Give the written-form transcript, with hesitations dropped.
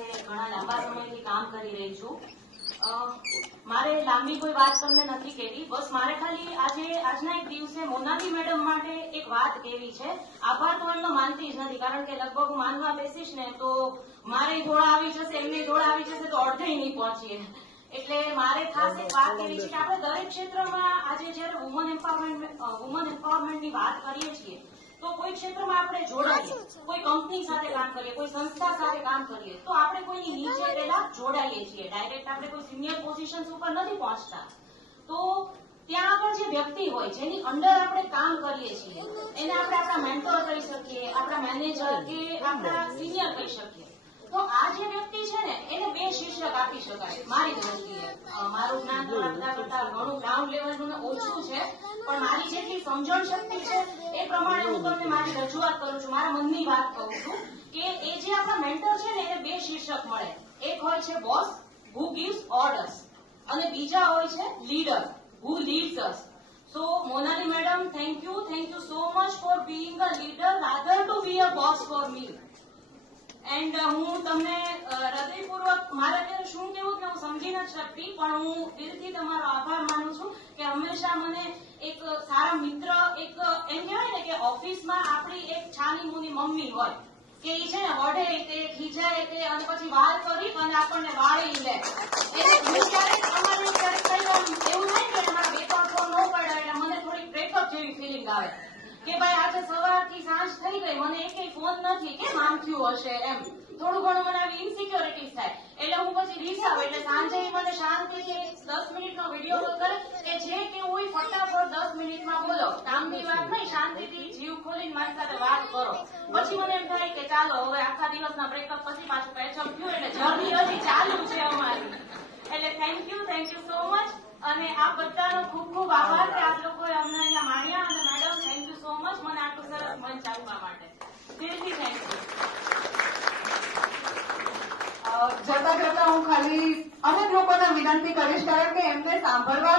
સાથે ઘણા લાંબા સમયથી કામ કરી રહી છું. મારે લાંબી કોઈ વાત તમને નથી કહેવી, બસ મારે ખાલી આજના એક દિવસે મોનાલી મેડમ માટે એક વાત કહેવી છે. આભાર તો એમનો માનતી જ નથી, કારણ કે લગભગ હું માનવા બેસીશ ને તો મારે ડોળા આવી જશે, એમને ડોળા આવી જશે તો અડધે નહીં પહોંચીએ. એટલે મારે ખાસ એક વાત કહેવી છે કે આપણે દરેક ક્ષેત્રમાં આજે જયારે વુમન એમ્પાવરમેન્ટની વાત કરીએ છીએ તો કોઈ ક્ષેત્રમાં આપણે જોડાઈએ, કોઈ કંપની સાથે કામ કરીએ, કોઈ સંસ્થા સાથે કામ કરીએ તો આપણે કોઈની નીચે પહેલા જોડાઈએ છીએ. ડાયરેક્ટ આપણે કોઈ સિનિયર પોઝિશન ઉપર નથી પહોંચતા. તો ત્યાં આગળ જે વ્યક્તિ હોય જેની અંડર આપણે કામ કરીએ છીએ એને આપણે આપણા મેન્ટર કહી શકીએ, આપણા મેનેજર કે આપણા સિનિયર કહી શકીએ. તો આ જે વ્યક્તિ છે ને એને બે શીર્ષક આપી શકાય મારી દ્રષ્ટિએ. મારું જ્ઞાન તમારા બધા કરતા ઘણું ગ્રાઉન્ડ લેવલનું ઓછું છે, પણ મારી જેટલી સમજણ શક્તિ છે એ પ્રમાણે હું તમને મારી રજૂઆત કરું છું, મારા મનની વાત કરું છું કે એ જે આપણા મેન્ટર છે ને એને બે શીર્ષક મળે. એક હોય છે બોસ, હુ ગિવ્સ ઓર્ડર્સ, અને બીજા હોય છે leader, who leads us. So Monali madam, thank you so much for being a leader rather to be a boss for me. And હું તમને હૃદયપૂર્વક મારે અત્યારે શું કહેવું કે હું સમજી નથી શકતી, પણ હું દિલથી તમારો આભાર માનું છું કે હંમેશા મને એક સારા મિત્ર, એક એમ કહેવાય ને કે ઓફિસમાં આપણી એક છાની મુની મમ્મી હોય કે એ છે ને વઢે તે ખીજાય તે અને પછી વાળ કરી અને આપણને વાળી લે. એટલે ક્યારેક અમારે ક્યારેક એવું થાય કે અમારા બે ત્રણ ફોન ન પડે એટલે મને થોડીક બ્રેકઅપ જેવી ફિલિંગ આવે કે ભાઈ આજે સવારથી સાંજ થઈ ગઈ, મને એકેય ફોન નથી, કેમ આમ થયું હશે, એમ થોડું ઘણું મને આવી ઇન્સિક્યોરિટીઝ થાય. એટલે હું પછી રીઝાવ, એટલે સાંજે મને શાંતિથી 10 મિનિટનો વિડીયો કોલ કરે કે જે કેવું હોય ફટાફટ 10 મિનિટમાં બોલો, કામની વાત નહીં, શાંતિથી જીવ ખોલીને મારી સાથે વાત કરો. પછી મને એમ થાય કે ચાલો હવે આખા દિવસના બ્રેકઅપ પછી પાછું પેચઅપ થયું એટલે જર્ની હજી ચાલુ છે અમારી. એટલે થેન્ક યુ સો મચ. અને આ બધાનો ખૂબ ખૂબ આભાર કે આપ લોકોએ અમને અહીંયા માણ્યા. અને madam thank you so much મને આટલું સરસ મંચ આપવા માટે. દિલથી થેન્ક યુ. જતા જતા હું ખાલી અનેક લોકોને વિનંતી કરીશ, કારણ કે એમને સાંભળવા